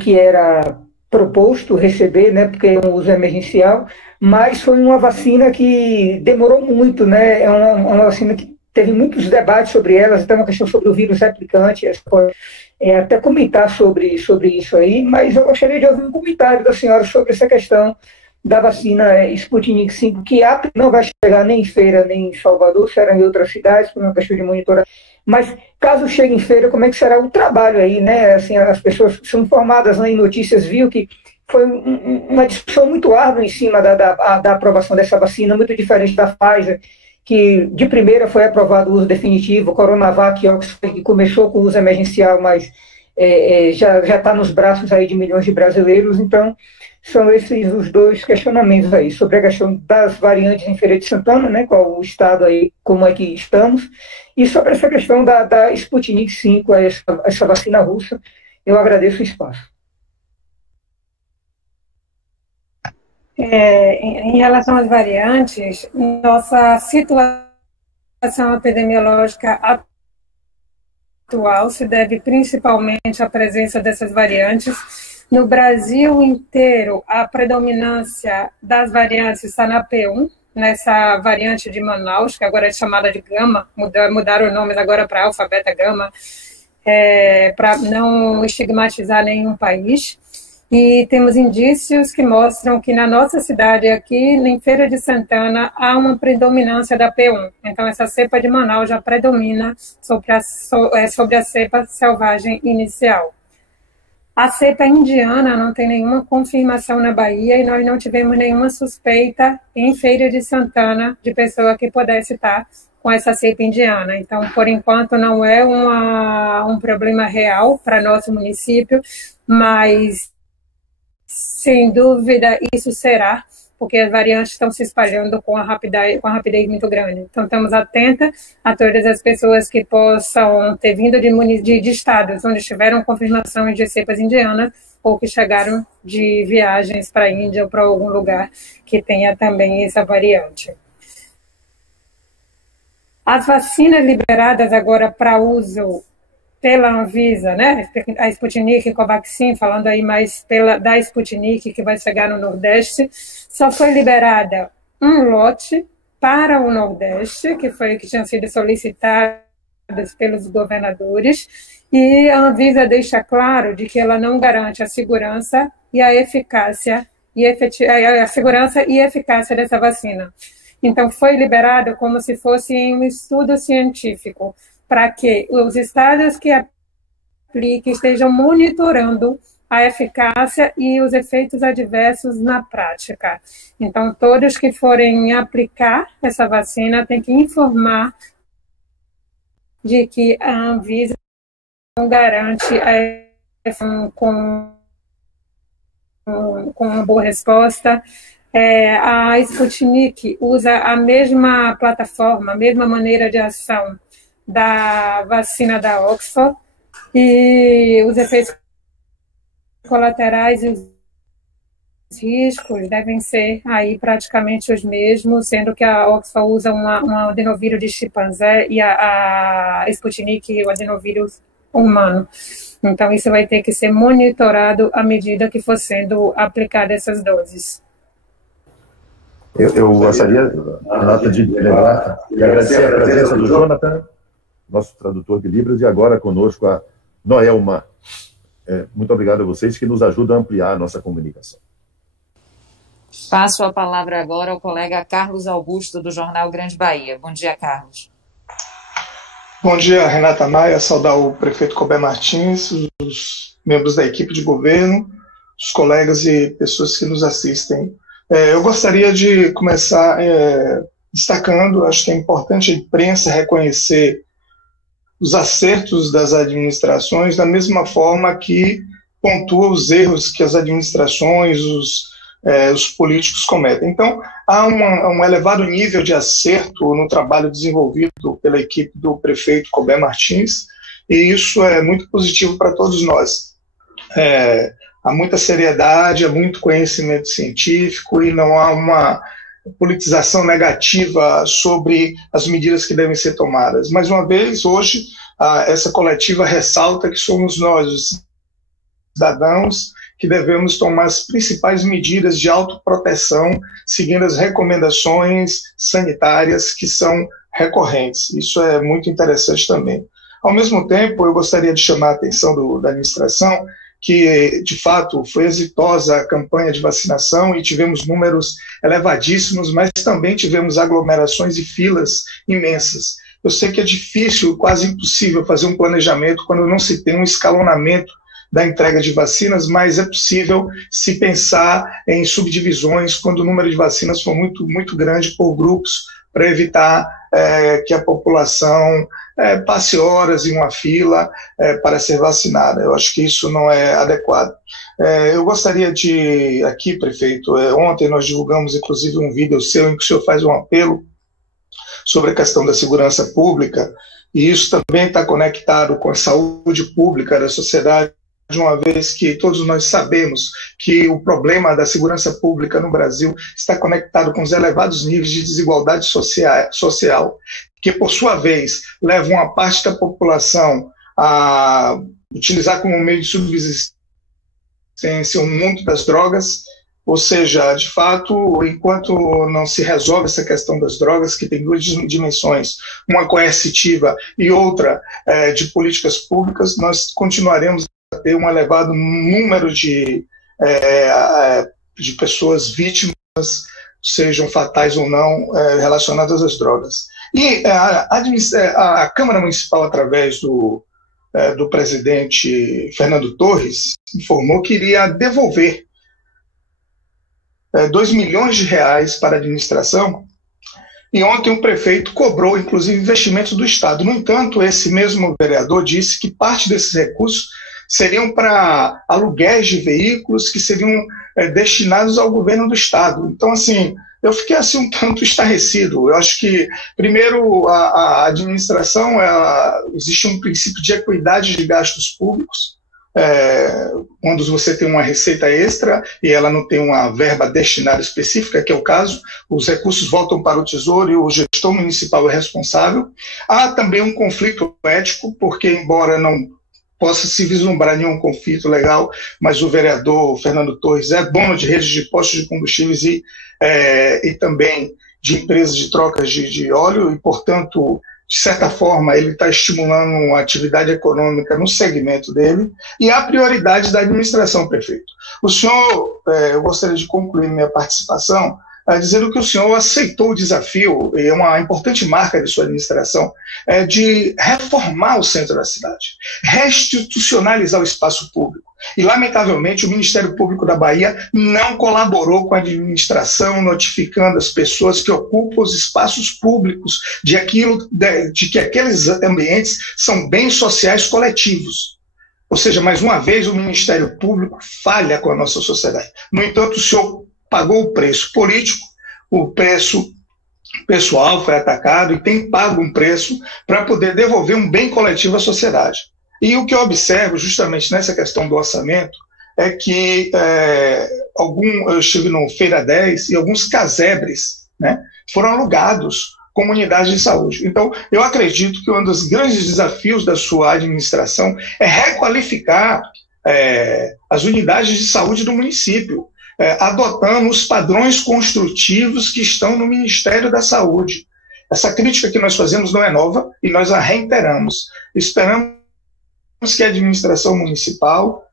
que era proposto receber, né, porque é um uso emergencial, mas foi uma vacina que demorou muito, né? É uma vacina que teve muitos debates sobre elas, até uma questão sobre o vírus replicante, até comentar sobre isso aí, mas eu gostaria de ouvir um comentário da senhora sobre essa questão da vacina Sputnik 5, que não vai chegar nem em Feira, nem em Salvador, será em outras cidades, por uma questão de monitorar. Mas, caso chegue em Feira, como é que será o trabalho aí, né? Assim, as pessoas são informadas, né, em notícias, viu que foi uma discussão muito árdua em cima da aprovação dessa vacina, muito diferente da Pfizer, que de primeira foi aprovado o uso definitivo, Coronavac, que começou com o uso emergencial, mas já está nos braços aí de milhões de brasileiros. Então, são esses os dois questionamentos aí, sobre a questão das variantes em Feira de Santana, né, qual o estado aí, como é que estamos, e sobre essa questão da Sputnik 5, essa vacina russa. Eu agradeço o espaço. Em relação às variantes, nossa situação epidemiológica atual se deve principalmente à presença dessas variantes. No Brasil inteiro, a predominância das variantes está na P1, nessa variante de Manaus, que agora é chamada de Gama, mudaram o nome agora para Alfa, Beta, Gama, para não estigmatizar nenhum país. E temos indícios que mostram que na nossa cidade aqui, em Feira de Santana, há uma predominância da P1. Então, essa cepa de Manaus já predomina sobre a cepa selvagem inicial. A cepa indiana não tem nenhuma confirmação na Bahia e nós não tivemos nenhuma suspeita em Feira de Santana de pessoa que pudesse estar com essa cepa indiana. Então, por enquanto, não é um problema real para nosso município, mas sem dúvida isso será, porque as variantes estão se espalhando com a rapidez muito grande. Então, estamos atentos a todas as pessoas que possam ter vindo de estados onde tiveram confirmação de cepas indianas ou que chegaram de viagens para a Índia ou para algum lugar que tenha também essa variante. As vacinas liberadas agora para uso pela Anvisa, né, a Sputnik e Covaxin, falando aí mais da Sputnik, que vai chegar no Nordeste, só foi liberada um lote para o Nordeste, que tinha sido solicitado pelos governadores, e a Anvisa deixa claro de que ela não garante a segurança e a eficácia dessa vacina. Então, foi liberado como se fosse um estudo científico, para que os estados que apliquem estejam monitorando a eficácia e os efeitos adversos na prática. Então, todos que forem aplicar essa vacina têm que informar de que a Anvisa não garante a com uma boa resposta. A Sputnik usa a mesma plataforma, a mesma maneira de ação da vacina da Oxford, e os efeitos colaterais e os riscos devem ser aí praticamente os mesmos, sendo que a Oxford usa um adenovírus de chimpanzé e a Sputnik o adenovírus humano. Então, isso vai ter que ser monitorado à medida que for sendo aplicada essas doses. Eu gostaria, Renata, de lembrar e agradecer a presença do Jonathan, nosso tradutor de Libras, e agora conosco a Noelma. Muito obrigado a vocês que nos ajudam a ampliar a nossa comunicação. Passo a palavra agora ao colega Carlos Augusto, do Jornal Grande Bahia. Bom dia, Carlos. Bom dia, Renata Maia, saudar o prefeito Colbert Martins, os membros da equipe de governo, os colegas e pessoas que nos assistem. Eu gostaria de começar destacando, acho que é importante a imprensa reconhecer os acertos das administrações, da mesma forma que pontua os erros que as administrações, os políticos cometem. Então, há um elevado nível de acerto no trabalho desenvolvido pela equipe do prefeito Colbert Martins, e isso é muito positivo para todos nós. Há muita seriedade, há muito conhecimento científico e não há uma politização negativa sobre as medidas que devem ser tomadas. Mais uma vez, hoje, essa coletiva ressalta que somos nós, os cidadãos, que devemos tomar as principais medidas de autoproteção, seguindo as recomendações sanitárias que são recorrentes. Isso é muito interessante também. Ao mesmo tempo, eu gostaria de chamar a atenção da administração que, de fato, foi exitosa a campanha de vacinação e tivemos números elevadíssimos, mas também tivemos aglomerações e filas imensas. Eu sei que é difícil, quase impossível, fazer um planejamento quando não se tem um escalonamento da entrega de vacinas, mas é possível se pensar em subdivisões quando o número de vacinas for muito, muito grande por grupos, para evitar que a população passe horas em uma fila para ser vacinada. Eu acho que isso não é adequado. Eu gostaria de, aqui, prefeito, ontem nós divulgamos inclusive um vídeo seu em que o senhor faz um apelo sobre a questão da segurança pública, e isso também está conectado com a saúde pública da sociedade, de uma vez que todos nós sabemos que o problema da segurança pública no Brasil está conectado com os elevados níveis de desigualdade social, que, por sua vez, levam uma parte da população a utilizar como meio de subsistência o mundo das drogas. Ou seja, de fato, enquanto não se resolve essa questão das drogas, que tem duas dimensões, uma coercitiva e outra de políticas públicas, nós continuaremos a ter um elevado número de pessoas vítimas, sejam fatais ou não, relacionadas às drogas. E a Câmara Municipal, através do presidente Fernando Torres, informou que iria devolver 2 milhões de reais para a administração, e ontem o prefeito cobrou, inclusive, investimentos do Estado. No entanto, esse mesmo vereador disse que parte desses recursos seriam para aluguéis de veículos que seriam destinados ao governo do Estado. Então, assim, eu fiquei assim um tanto estarrecido. Eu acho que, primeiro, a administração, existe um princípio de equidade de gastos públicos, quando você tem uma receita extra e ela não tem uma verba destinada específica, que é o caso, os recursos voltam para o Tesouro e o gestor municipal é responsável. Há também um conflito ético, porque, embora não possa se vislumbrar nenhum conflito legal, mas o vereador Fernando Torres é dono de redes de postos de combustíveis e também de empresas de trocas de óleo, e, portanto, de certa forma, ele está estimulando uma atividade econômica no segmento dele, e há prioridades da administração, prefeito. O senhor, eu gostaria de concluir minha participação dizendo que o senhor aceitou o desafio, e é uma importante marca de sua administração, de reformar o centro da cidade, restitucionalizar o espaço público. E, lamentavelmente, o Ministério Público da Bahia não colaborou com a administração, notificando as pessoas que ocupam os espaços públicos de que aqueles ambientes são bens sociais coletivos. Ou seja, mais uma vez o Ministério Público falha com a nossa sociedade. No entanto, o senhor pagou o preço político, o preço pessoal foi atacado e tem pago um preço para poder devolver um bem coletivo à sociedade. E o que eu observo justamente nessa questão do orçamento é que eu estive no Feira 10 e alguns casebres, né, foram alugados como unidades de saúde. Então, eu acredito que um dos grandes desafios da sua administração é requalificar as unidades de saúde do município, adotando os padrões construtivos que estão no Ministério da Saúde. Essa crítica que nós fazemos não é nova e nós a reiteramos. Esperamos que a administração municipal,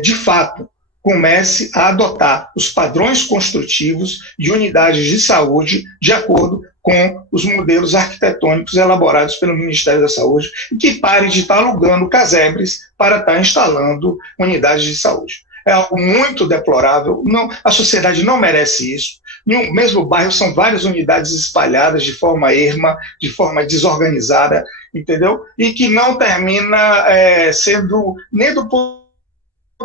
de fato, comece a adotar os padrões construtivos de unidades de saúde de acordo com os modelos arquitetônicos elaborados pelo Ministério da Saúde e que pare de estar alugando casebres para estar instalando unidades de saúde. É algo muito deplorável, a sociedade não merece isso. Em um mesmo bairro são várias unidades espalhadas de forma erma, de forma desorganizada, entendeu? E que não termina sendo nem do ponto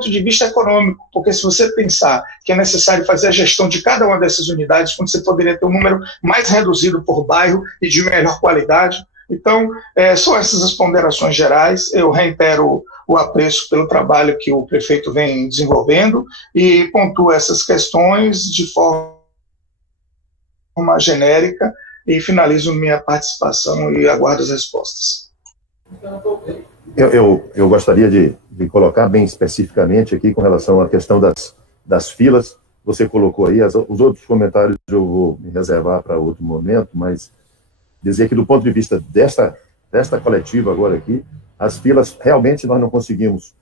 de vista econômico, porque se você pensar que é necessário fazer a gestão de cada uma dessas unidades, quando você poderia ter um número mais reduzido por bairro e de melhor qualidade. Então, são essas as ponderações gerais. Eu reitero o apreço pelo trabalho que o prefeito vem desenvolvendo e pontuo essas questões de forma genérica e finalizo minha participação e aguardo as respostas. Eu gostaria de colocar bem especificamente aqui com relação à questão das filas. Você colocou aí, os outros comentários eu vou me reservar para outro momento, mas dizer que do ponto de vista desta coletiva agora aqui, as filas realmente nós não conseguimos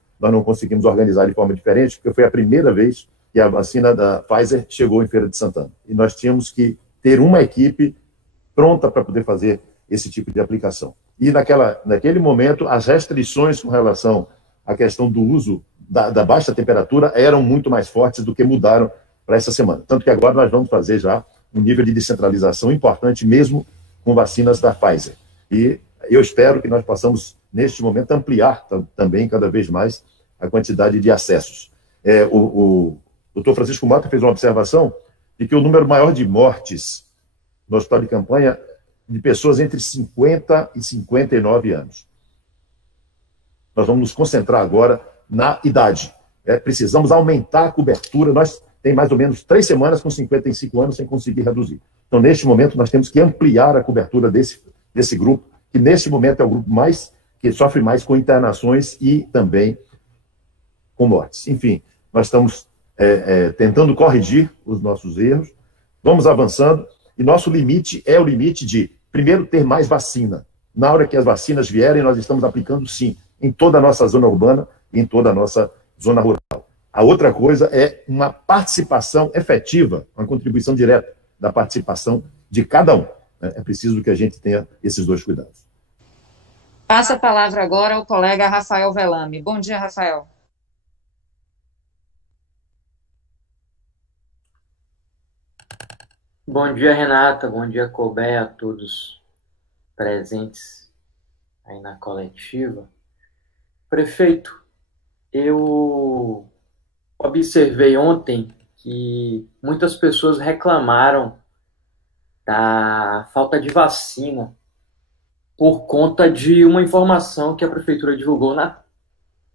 organizar de forma diferente, porque foi a primeira vez que a vacina da Pfizer chegou em Feira de Santana. E nós tínhamos que ter uma equipe pronta para poder fazer esse tipo de aplicação. E naquele momento, as restrições com relação à questão do uso da baixa temperatura eram muito mais fortes do que mudaram para essa semana. Tanto que agora nós vamos fazer já um nível de descentralização importante, mesmo com vacinas da Pfizer. E eu espero que nós possamos, neste momento, ampliar também cada vez mais a quantidade de acessos. O doutor Francisco Mota fez uma observação de que o número maior de mortes no hospital de campanha de pessoas entre 50 e 59 anos. Nós vamos nos concentrar agora na idade. Precisamos aumentar a cobertura. Nós temos mais ou menos 3 semanas com 55 anos sem conseguir reduzir. Então, neste momento, nós temos que ampliar a cobertura desse grupo, que neste momento é o grupo que sofre mais com internações e também com mortes. Enfim, nós estamos tentando corrigir os nossos erros, vamos avançando, e nosso limite é o limite de, primeiro, ter mais vacina. Na hora que as vacinas vierem, nós estamos aplicando, sim, em toda a nossa zona urbana e em toda a nossa zona rural. A outra coisa é uma participação efetiva, uma contribuição direta da participação de cada um. É preciso que a gente tenha esses dois cuidados. Passa a palavra agora ao colega Rafael Velame. Bom dia, Rafael. Bom dia, Renata. Bom dia, Colbert, a todos presentes aí na coletiva. Prefeito, eu observei ontem que muitas pessoas reclamaram da falta de vacina por conta de uma informação que a prefeitura divulgou na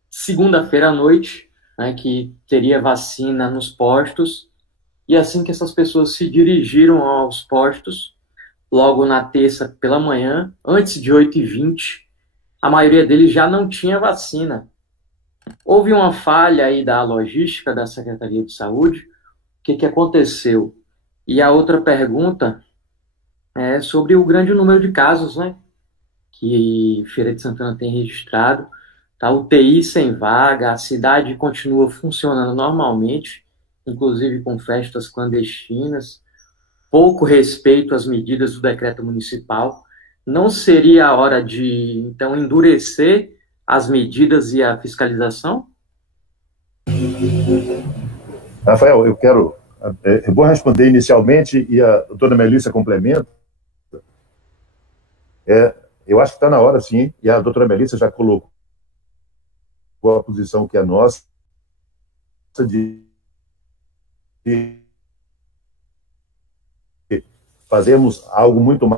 segunda-feira à noite, né, que teria vacina nos postos. E assim que essas pessoas se dirigiram aos postos, logo na terça pela manhã, antes de 8h20, a maioria deles já não tinha vacina. Houve uma falha aí da logística da Secretaria de Saúde. O que aconteceu? E a outra pergunta é sobre o grande número de casos, né, que Feira de Santana tem registrado. Tá, UTI sem vaga, a cidade continua funcionando normalmente, inclusive com festas clandestinas, pouco respeito às medidas do decreto municipal. Não seria a hora de, então, endurecer as medidas e a fiscalização? Rafael, eu vou responder inicialmente e a doutora Melissa complementa. Eu acho que está na hora, sim, e a doutora Melissa já colocou a posição que é nossa de fazermos algo muito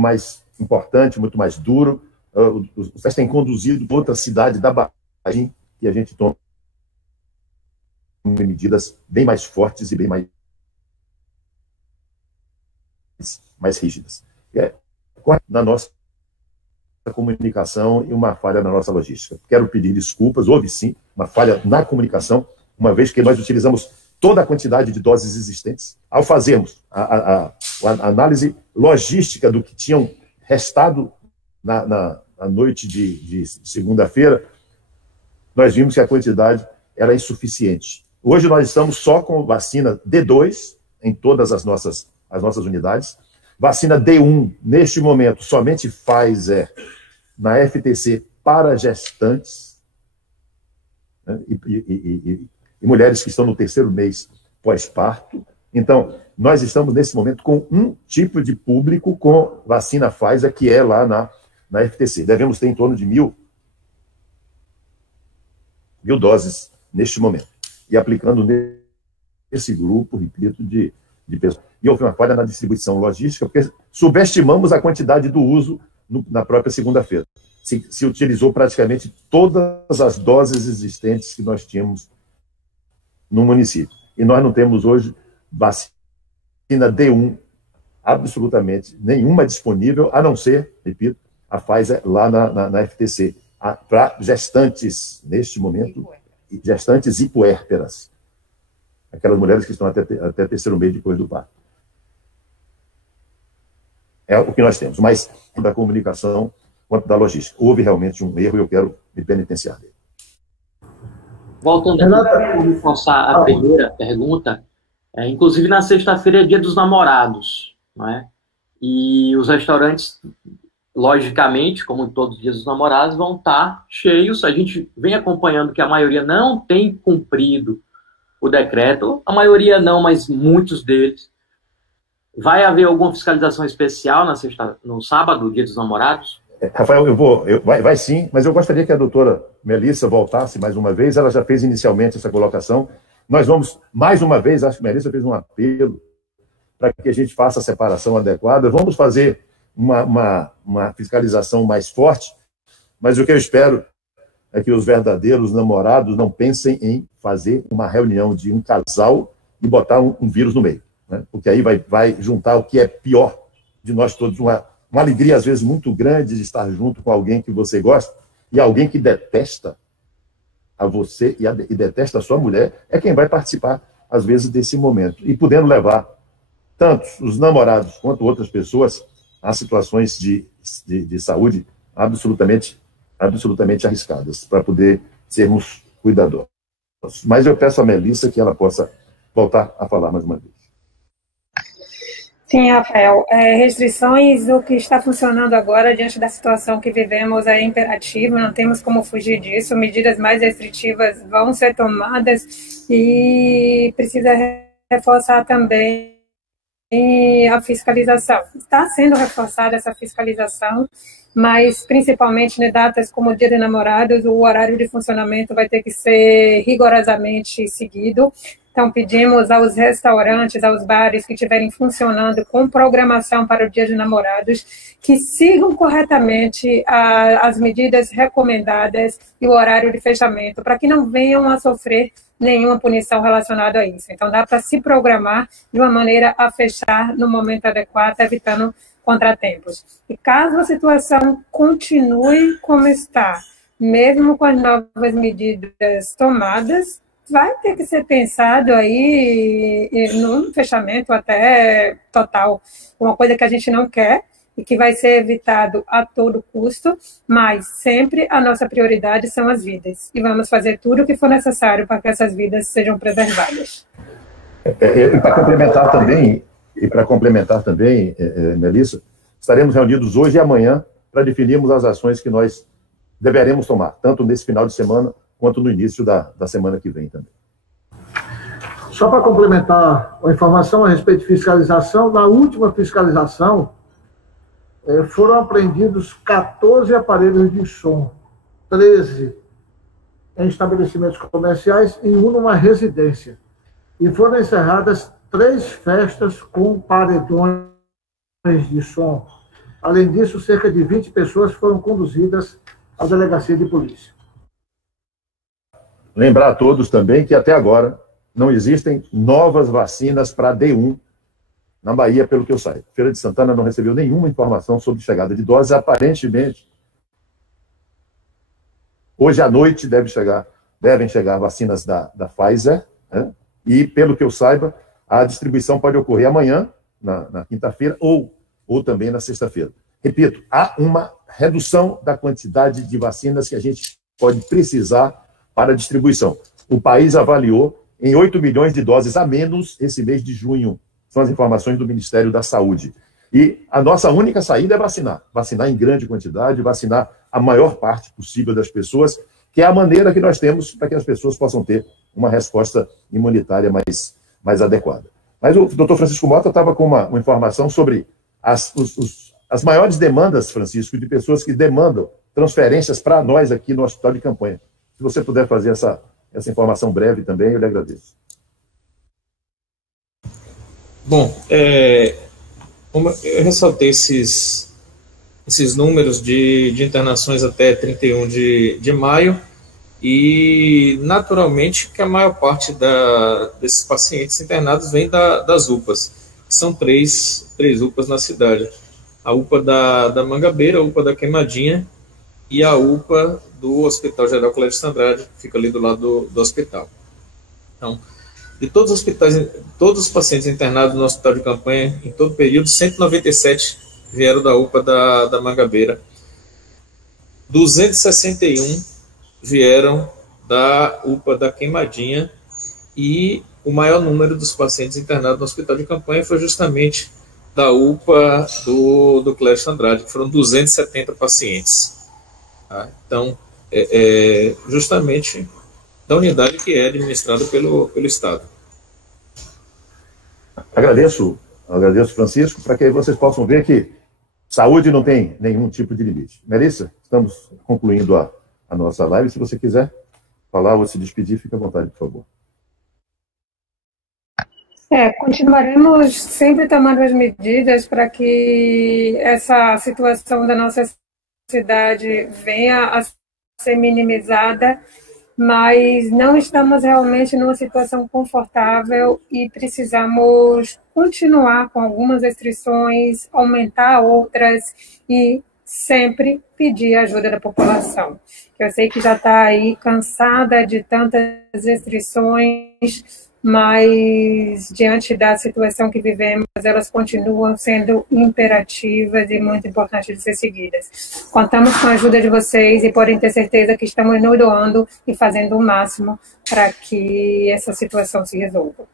mais importante, muito mais duro. Os testes têm conduzido para outra cidade da Bahia e a gente toma medidas bem mais fortes e bem mais rígidas. Na nossa comunicação e uma falha na nossa logística. Quero pedir desculpas, houve sim uma falha na comunicação, uma vez que nós utilizamos toda a quantidade de doses existentes. Ao fazermos a análise logística do que tinham restado na noite de segunda-feira, nós vimos que a quantidade era insuficiente. Hoje nós estamos só com vacina D2 em todas as nossas unidades. Vacina D1, neste momento, somente Pfizer na FTC para gestantes, né, e mulheres que estão no 3º mês pós-parto. Então, nós estamos, nesse momento, com um tipo de público com vacina Pfizer, que é lá na FTC. Devemos ter em torno de 1.000 doses neste momento. E aplicando nesse grupo, repito, de pessoas. E houve uma falha na distribuição logística, porque subestimamos a quantidade do uso na própria segunda-feira. Se utilizou praticamente todas as doses existentes que nós tínhamos no município. E nós não temos hoje vacina D1 absolutamente nenhuma disponível, a não ser, repito, a Pfizer lá na FTC, para gestantes, neste momento, gestantes e puérperas. Aquelas mulheres que estão até 3º mês depois do parto. É o que nós temos. Mas, da comunicação quanto da logística. Houve realmente um erro e eu quero me penitenciar dele. Voltando a reforçar a primeira pergunta, inclusive na sexta-feira é dia dos namorados, não é? E os restaurantes, logicamente, como todos os dias dos namorados, vão estar cheios. A gente vem acompanhando que a maioria não tem cumprido o decreto, a maioria não, mas muitos deles. Vai haver alguma fiscalização especial no sábado, dia dos namorados? Rafael, vai sim, mas eu gostaria que a doutora Melissa voltasse mais uma vez. Ela já fez inicialmente essa colocação. Nós vamos, mais uma vez, acho que a Melissa fez um apelo para que a gente faça a separação adequada. Vamos fazer uma fiscalização mais forte, mas o que eu espero é que os verdadeiros namorados não pensem em fazer uma reunião de um casal e botar um vírus no meio, né? Porque aí vai juntar o que é pior de nós todos, uma alegria, às vezes, muito grande de estar junto com alguém que você gosta, e alguém que detesta a você e detesta a sua mulher, é quem vai participar, às vezes, desse momento. E podendo levar tanto os namorados quanto outras pessoas a situações de saúde absolutamente arriscadas, para poder sermos cuidadosos. Mas eu peço à Melissa que ela possa voltar a falar mais uma vez. Sim, Rafael. Restrições, o que está funcionando agora diante da situação que vivemos é imperativo, não temos como fugir disso, medidas mais restritivas vão ser tomadas e precisa reforçar também a fiscalização. Está sendo reforçada essa fiscalização, mas principalmente em datas como o Dia dos Namorados, o horário de funcionamento vai ter que ser rigorosamente seguido. Então, pedimos aos restaurantes, aos bares que estiverem funcionando com programação para o Dia dos Namorados, que sigam corretamente as medidas recomendadas e o horário de fechamento, para que não venham a sofrer nenhuma punição relacionada a isso. Então, dá para se programar de uma maneira a fechar no momento adequado, evitando contratempos. E caso a situação continue como está, mesmo com as novas medidas tomadas, vai ter que ser pensado aí num fechamento até total, uma coisa que a gente não quer e que vai ser evitado a todo custo, mas sempre a nossa prioridade são as vidas. E vamos fazer tudo o que for necessário para que essas vidas sejam preservadas. E para complementar também, Melissa, estaremos reunidos hoje e amanhã para definirmos as ações que nós deveremos tomar, tanto nesse final de semana quanto no início da semana que vem também. Só para complementar a informação a respeito de fiscalização, na última fiscalização, foram apreendidos 14 aparelhos de som, 13 em estabelecimentos comerciais e um numa residência. E foram encerradas 3 festas com paredões de som. Além disso, cerca de 20 pessoas foram conduzidas à delegacia de polícia. Lembrar a todos também que até agora não existem novas vacinas para D1 na Bahia, pelo que eu saiba. Feira de Santana não recebeu nenhuma informação sobre chegada de doses. Aparentemente, hoje à noite devem chegar vacinas da Pfizer, né? E, pelo que eu saiba, a distribuição pode ocorrer amanhã, na quinta-feira, ou também na sexta-feira. Repito, há uma redução da quantidade de vacinas que a gente pode precisar para a distribuição. O país avaliou em 8 milhões de doses a menos esse mês de junho. São as informações do Ministério da Saúde. E a nossa única saída é vacinar. Vacinar em grande quantidade, vacinar a maior parte possível das pessoas, que é a maneira que nós temos para que as pessoas possam ter uma resposta imunitária mais adequada. Mas o doutor Francisco Mota estava com uma informação sobre as maiores demandas, Francisco, de pessoas que demandam transferências para nós aqui no Hospital de Campanha. Se você puder fazer essa informação breve também, eu lhe agradeço. Bom, como eu ressaltei esses números de internações até 31 de maio, e naturalmente que a maior parte desses pacientes internados vem das UPAs, que são três UPAs na cidade. A UPA da Mangabeira, a UPA da Queimadinha e a UPA do Hospital Geral Clédio Andrade, que fica ali do lado do hospital. Então, de todos os hospitais, todos os pacientes internados no hospital de campanha, em todo o período, 197 vieram da UPA da Mangabeira. 261 vieram da UPA da Queimadinha, e o maior número dos pacientes internados no hospital de campanha foi justamente da UPA do Clédio Andrade, que foram 270 pacientes. Tá? Então, justamente da unidade que é administrada pelo Estado. Agradeço, Francisco, para que vocês possam ver que saúde não tem nenhum tipo de limite. Melissa, estamos concluindo a nossa live. Se você quiser falar ou se despedir, fique à vontade, por favor. Continuaremos sempre tomando as medidas para que essa situação da nossa cidade venha a ser minimizada, mas não estamos realmente numa situação confortável e precisamos continuar com algumas restrições, aumentar outras e sempre pedir a ajuda da população. Eu sei que já está aí cansada de tantas restrições, mas diante da situação que vivemos, elas continuam sendo imperativas e muito importantes de ser seguidas. Contamos com a ajuda de vocês e podem ter certeza que estamos nos doando e fazendo o máximo para que essa situação se resolva.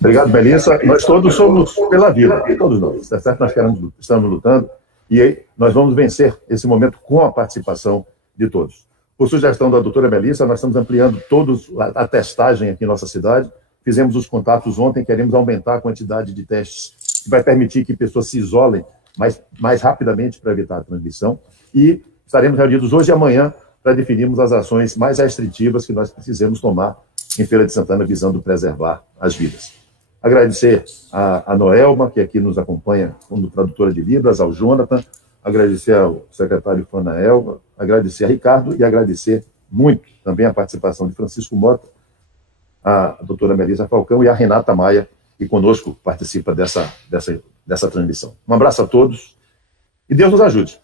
Obrigado, Melissa. Nós todos somos pela vida, todos nós. Tá certo? Nós estamos lutando e aí nós vamos vencer esse momento com a participação de todos. Por sugestão da doutora Melissa, nós estamos ampliando todos a testagem aqui em nossa cidade. Fizemos os contatos ontem, queremos aumentar a quantidade de testes, que vai permitir que pessoas se isolem mais rapidamente para evitar a transmissão. E estaremos reunidos hoje e amanhã para definirmos as ações mais restritivas que nós precisamos tomar em Feira de Santana, visando preservar as vidas. Agradecer a Noelma, que aqui nos acompanha como tradutora de Libras, ao Jonathan, agradecer ao secretário Fanael, agradecer a Ricardo e agradecer muito também a participação de Francisco Mota, a doutora Melissa Falcão e a Renata Maia, que conosco participa dessa transmissão. Um abraço a todos e Deus nos ajude.